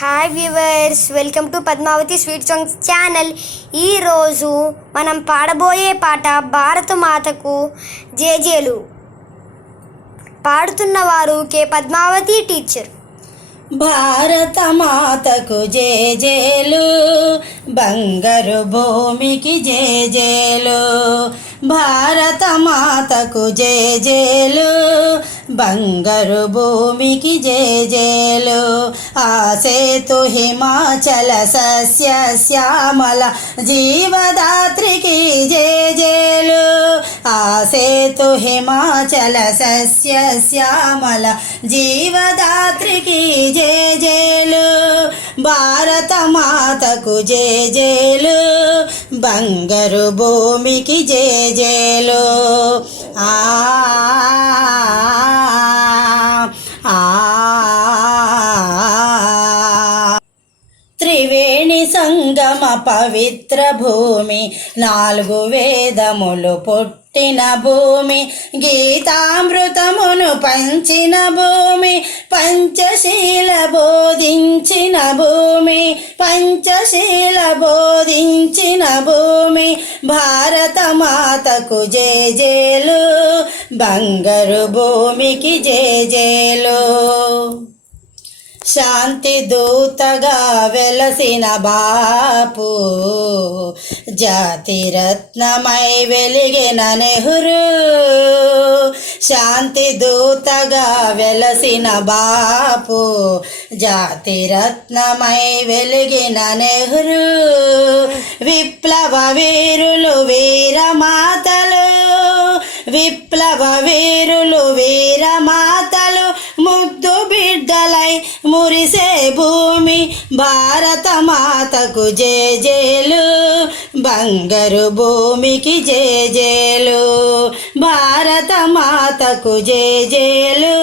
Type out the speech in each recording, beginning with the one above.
Hi viewers, welcome to Padmavati sweet songs channel. ఈరోజు మనం పాడబోయే పాట భారత మాతకు జేజేలు. పాడుతున్నవారు కే పద్మావతి టీచర్. భారత మాతకు జేజేలు, బంగారు భూమికి జేజేలు. భారత మాతకు జేజేలు, బంగారు భూమికి జేజేలు. ఆసేతు హిమాచల సస్య శ్యామల జీవదాత్రికి జేజేలు. ఆసేతు హిమాచల సస్య శ్యామల జీవదాత్రికి జేజేలు. భారత మాతకు జేజేలు, బంగారు భూమికి జేజేలు. ఆ త్రివేణి సంగమ పవిత్ర భూమి, 4 వేదములు పుట్టిన భూమి, గీతామృతమును పంచిన భూమి, పంచశీల బోధించిన భూమి, పంచశీల బోధించిన భూమి. భారత మాతకు జేజేలు, బంగారు భూమికి జేజేలు. శాంతి దూతగా వెలసిన బాపు, జాతిరత్నమై వెలిగిన నెహ్రూ. శాంతి దూతగా వెలసిన బాపు, జాతిరత్నమై వెలిగిన నెహ్రూ. విప్లవ వీరులు వీరమాతలు, విప్లవ వీరులు వీరమాతలు, ముద్దు బిడ్డలై మురిసే భూమి. భారత మాతకు జేజేలు, బంగారు భూమికి జేజేలు. భారత మాతకు జేజేలు,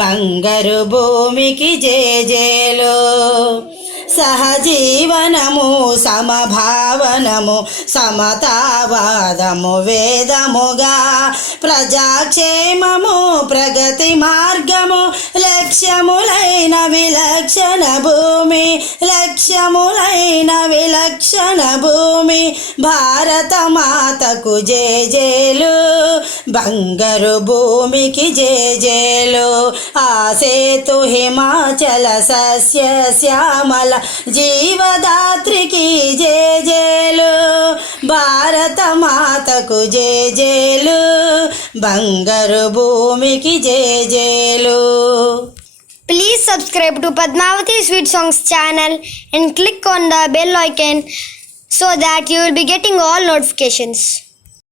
బంగారు భూమికి జేజేలు. సహజీవనము, సమభావనము, సమతావాదము వేదముగా, ప్రజాక్షేమము ప్రగతి మార్గము, లక్ష్యములైన విలక్షణ భూమి, లక్ష్యములైన విలక్షణ భూమి. భారత మాతకు జేజేలు, బంగారు భూమికి జేజేలు. ఆసేతు హిమాచల సస్య శ్యామల జీవదాత్రికి జేజేలు. భారత మాతకు జేజేలు, బంగారు భూమికి జేజేలు. Please subscribe to Padmavati Sweet Songs channel and click on the bell icon so that you will be getting all notifications.